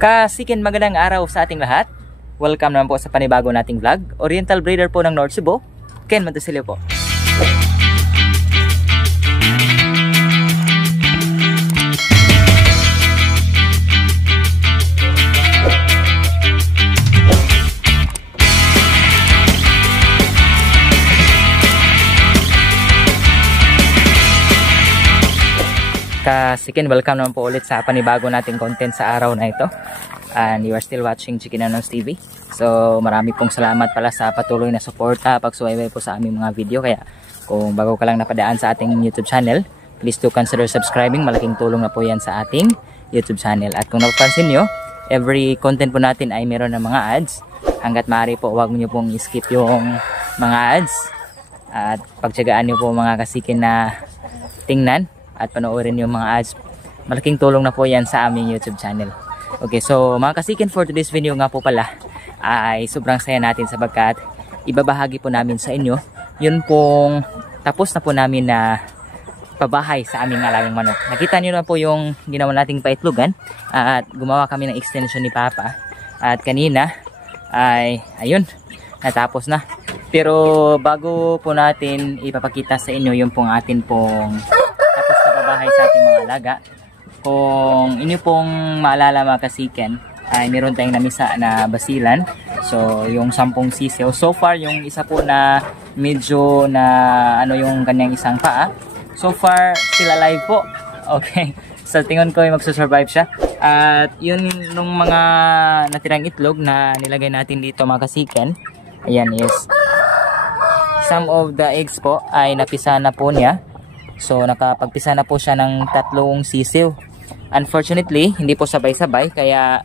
Kasikin magandang araw sa ating lahat. Welcome naman po sa panibago nating vlog. Oriental breeder po ng North Cebu, Ken Montesilio po. Kasikin, welcome naman po ulit sa panibago nating content sa araw na ito. And you are still watching Chicken Announce TV. So marami pong salamat pala sa patuloy na suporta, pagsubaybay po sa aming mga video. Kaya kung bago ka lang napadaan sa ating YouTube channel, please do consider subscribing. Malaking tulong na po yan sa ating YouTube channel. At kung napapansin nyo, every content po natin ay meron ng mga ads. Hanggat maaari po, huwag nyo pong skip yung mga ads. At pagtsagaan nyo po mga kasikin na tingnan at panoorin yung mga ads. Malaking tulong na po yan sa aming YouTube channel. Okay, so mga kasikin, for today's video nga po pala ay sobrang saya natin sapagkat ibabahagi po namin sa inyo yun pong tapos na po namin na pabahay sa aming alagang manok. Nakita nyo na po yung ginawa nating paitlugan at gumawa kami ng extension ni Papa. At kanina ay ayun, natapos na. Pero bago po natin ipapakita sa inyo yung pong atin pong tapos na pabahay sa ating mga alaga, kung inyo pong maalala mga kasiken, ay meron tayong namisa na basilan. So yung 10 sisiw. So far yung isa po na medyo na ano yung kanyang isang paa, so far still alive po. Okay, so tingin ko ay magsusurvive siya. At yun nung mga natirang itlog na nilagay natin dito mga kasiken, ayan is some of the eggs po ay napisa na po niya. So nakapagpisa na po siya ng 3 sisiw. Unfortunately, hindi po sabay-sabay, kaya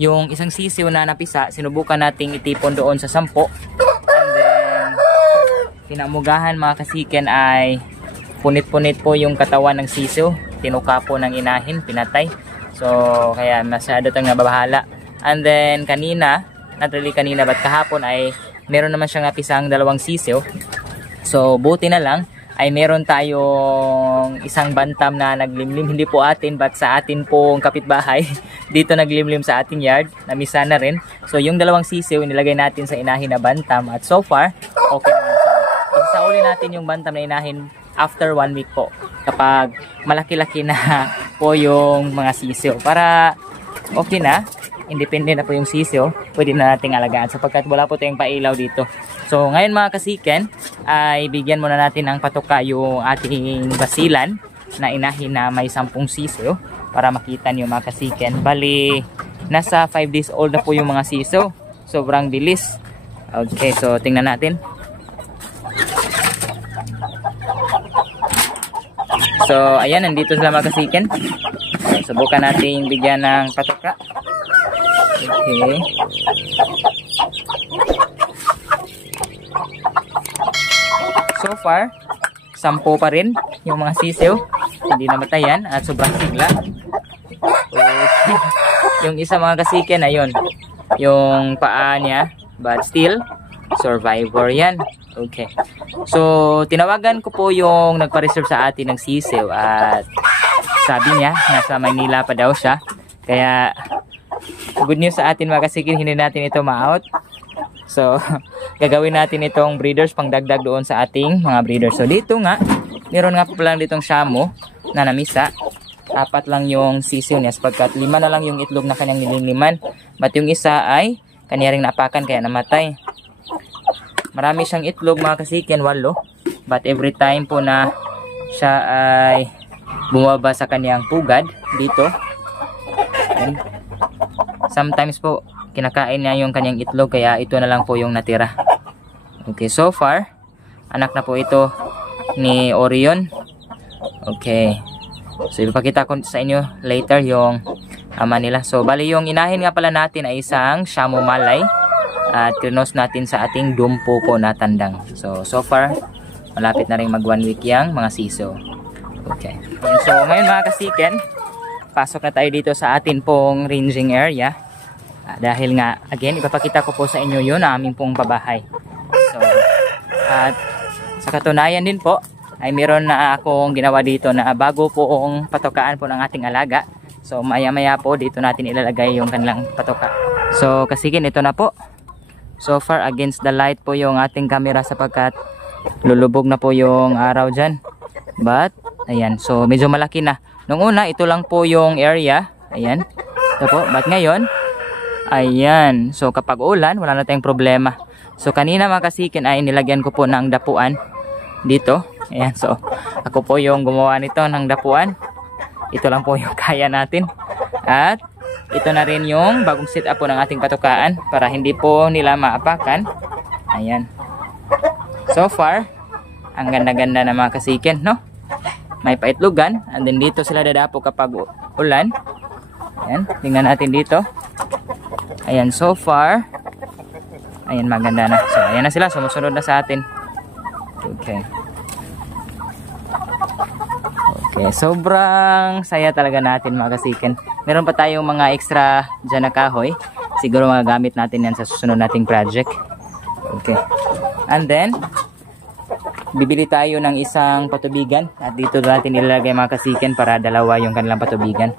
yung isang sisiw na napisa, sinubukan nating itipon doon sa 10. And then pinamugahan mga kasiken ay punit-punit po yung katawan ng sisiw. Tinuka po ng inahin, pinatay. So kaya masyado tayong nababahala. And then kanina, not really kanina but kahapon ay meron naman siyang napisang 2 sisiw. So buti na lang ay meron tayong isang bantam na naglimlim, hindi po atin but sa atin pong kapitbahay dito naglimlim sa ating yard, namisa na rin. So yung 2 sisiw inilagay natin sa inahin na bantam at so far okay naman. So isauli natin yung bantam na inahin after 1 week po, kapag malaki-laki na po yung mga sisiw, para okay na, independent na po yung sisiw, pwede na nating alagaan sapagkat wala po tayong pailaw dito. So ngayon mga kasiken ay bigyan muna natin ng patuka yung ating basilan na inahin na may 10 sisiw para makita niyo mga kasiken. Bali nasa 5 days old na po yung mga sisiw. Sobrang bilis. Okay, so tingnan natin. So ayan, nandito sila mga kasiken. Subukan natin bigyan ng patuka. Okay. So far, 10 pa rin yung mga sisiw. Hindi namatayan at sobrang sigla. Okay. Yung isa mga kasiken, ayun, yung paa niya, but still, survivor yan. Okay. So, tinawagan ko po yung nagpa-reserve sa atin ng sisiw at sabi niya, nasa Maynila pa daw siya. Kaya, good news sa atin mga kasikin, hindi natin ito ma-out. So, gagawin natin itong breeders pang dagdag doon sa ating mga breeders. So, dito nga, meron nga po lang ditong shamo na namisa. 4 lang yung sisiw niya sapagkat 5 na lang yung itlog na kanyang nililiman. But yung isa ay kanya ring napakan kaya namatay. Marami siyang itlog mga kasikin, 8. But every time po na siya ay bumaba sa kanyang pugad dito, and sometimes po kinakain niya yung kanyang itlog, kaya ito na lang po yung natira. Okay, so far anak na po ito ni Orion. Okay, so ipapakita ko sa inyo later yung ama nila. So bali yung inahin nga pala natin ay isang Shamo Malay at krinos natin sa ating dumpo po na tandang. So far malapit na rin mag 1 week yang mga siso. Okay, so ngayon mga kasiken, pasok na tayo dito sa atin pong ranging area. Dahil nga, again, ipapakita ko po sa inyo yun na aming pong pabahay. So, at sa katunayan din po, ay meron na akong ginawa dito na bago po ang patukaan po ng ating alaga. So maya-maya po dito natin ilalagay yung kanilang patoka. So kasikin, ito na po. So far against the light po yung ating camera sapagkat lulubog na po yung araw dyan. But ayan, so medyo malaki na. Nung una ito lang po yung area. Ayan, ito po. But ngayon, ayan, so kapag ulan wala na tayong problema. So kanina mga kasikin ay nilagyan ko po ng dapuan dito. Ayan, so ako po yung gumawa nito ng dapuan. Ito lang po yung kaya natin. At ito na rin yung bagong setup po ng ating patukaan para hindi po nila maapakan. Ayan. So far, ang ganda-ganda na mga kasikin, no? May paitlugan. And then dito sila dadapo kapag ulan. Ayan, tingnan natin dito. Ayan, so far. Ayan, maganda na. So, ayan na sila. Sumusunod na sa atin. Okay. Okay, sobrang saya talaga natin mga kasikin. Meron pa tayong mga extra dyan na kahoy. Siguro magagamit natin yan sa susunod nating project. Okay. And then, bibili tayo ng isang patubigan. At dito natin ilalagay mga kasikin para dalawa yung kanilang patubigan.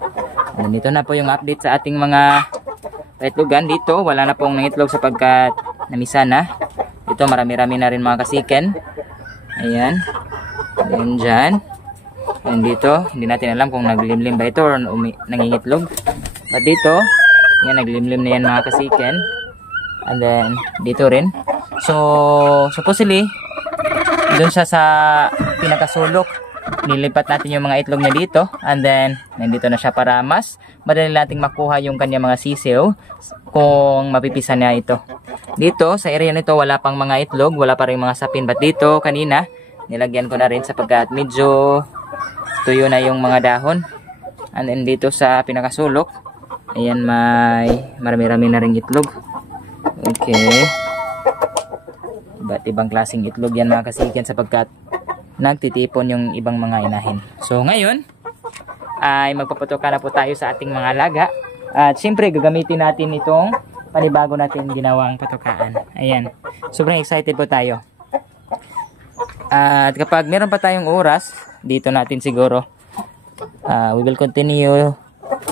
And dito na po yung update sa ating mga paitlogan. Dito, wala na pong nangitlog sapagkat namisa na. Dito, marami-rami na rin mga kasikin. Ayan. Ayan dyan. And dito, hindi natin alam kung naglimlim ba ito or nangingitlog. But dito, yan, naglimlim na yan mga kasiken. And then, dito rin. So, supposedly, doon siya sa pinakasulok. Nilipat natin yung mga itlog niya dito. And then, nandito na siya para mas madali nating makuha yung kanya mga sisiw kung mapipisa niya ito. Dito, sa area nito, wala pang mga itlog. Wala pa rin mga sapin. But dito, kanina, nilagyan ko na rin sapagkat medyo tuyo na yung mga dahon. And then dito sa pinakasulok, ayan, may marami-rami na rin itlog. Okay. Iba't ibang klaseng itlog yan mga kasikin sapagkat nagtitipon yung ibang mga inahin. So ngayon ay magpaputukan na po tayo sa ating mga alaga. At syempre gagamitin natin itong panibago natin ginawang patukaan. Ayan. Sobrang excited po tayo. At kapag meron pa tayong oras, dito natin siguro we will continue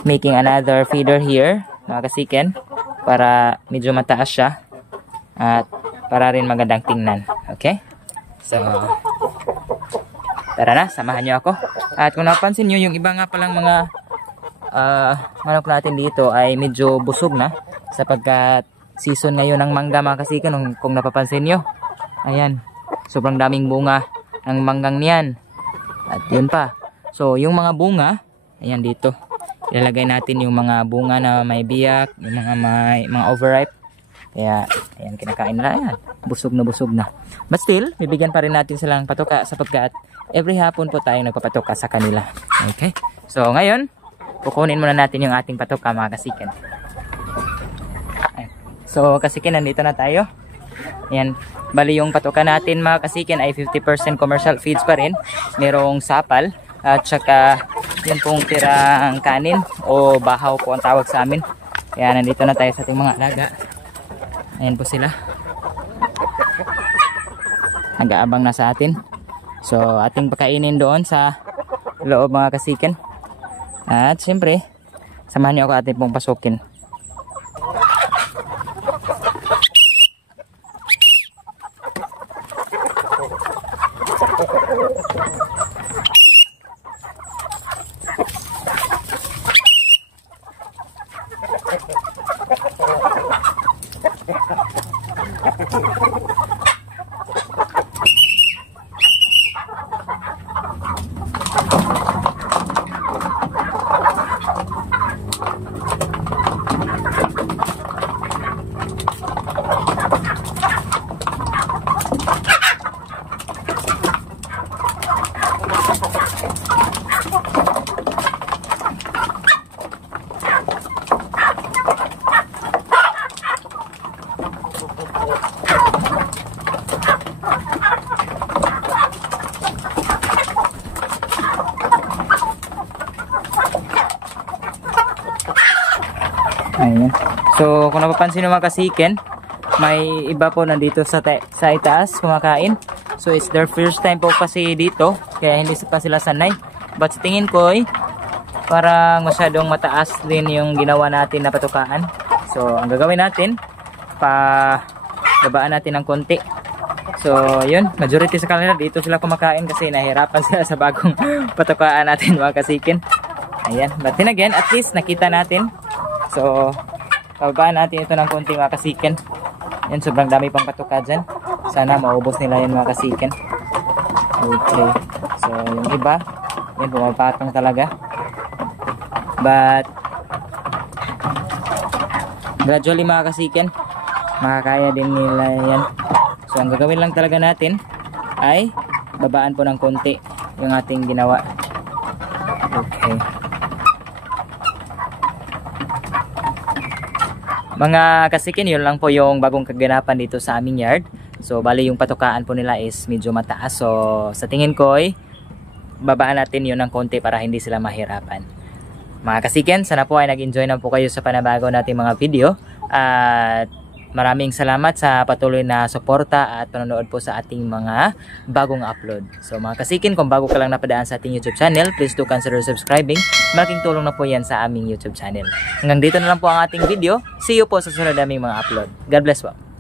making another feeder here mga kasiken para medyo mataas siya at para rin magandang tingnan. Okay, so tara na, samahan nyo ako. At kung napansin nyo, yung iba nga palang mga manok natin dito ay medyo busog na sapagkat season ngayon ng mangga mga kasiken. Kung napapansin nyo, ayan, sobrang daming bunga ng manggang niyan. At yun pa. So, yung mga bunga, ayan dito. Ilalagay natin yung mga bunga na may biyak, yung mga overripe. Kaya, ayan, kinakain nila. Ayan, busog na. But still, bibigyan pa rin natin silang patuka sapagkat every hapon po tayo nagpapatuka sa kanila. Okay? So, ngayon, kukunin muna natin yung ating patuka mga kasiken. So, kasiken, nandito na tayo. Ayan, bali yung patuka natin mga kasiken ay 50% commercial feeds pa rin. Merong sapal at saka yun pong tirang kanin o bahaw po ang tawag sa amin. Kaya nandito na tayo sa ating mga alaga. Ayan po sila. Nag-aabang na sa atin. So ating pakainin doon sa loob mga kasiken. At siyempre, samahan niyo ako ating pong pasukin. Ayan. So kung napapansin nyo mga kasiken, may iba po nandito sa itaas kumakain. So it's their first time po kasi dito, kaya hindi pa sila sanay. But sa tingin ko parang masyadong mataas din yung ginawa natin na patukaan. So ang gagawin natin, babaan natin ng konti. So yun, majority sa kanila dito sila kumakain kasi nahirapan sila sa bagong patukaan natin mga kasikin. Ayan, but then again, at least nakita natin. So babaan natin ito ng konti mga kasikin. Yan, sobrang dami pang patuka dyan. Sana maubos nila yan mga kasikin. Okay, so yung iba, yan, pumapatong talaga. But gradually mga kasikin, makakaya din nila yan. So ang gagawin lang talaga natin ay babaan po ng konti yung ating ginawa. Okay. Mga kasikin, yun lang po yung bagong kaganapan dito sa aming yard. So bali yung patukaan po nila is medyo mataas. So sa tingin ko ay babaan natin yun ng konti para hindi sila mahirapan. Mga kasikin, sana po ay nag-enjoy na po kayo sa panabago nating mga video. At maraming salamat sa patuloy na suporta at panonood po sa ating mga bagong upload. So mga kasikin, kung bago ka lang napadaan sa ating YouTube channel, please do consider subscribing. Malaking tulong na po yan sa aming YouTube channel. Hanggang dito na lang po ang ating video. See you po sa sunod naming mga upload. God bless po.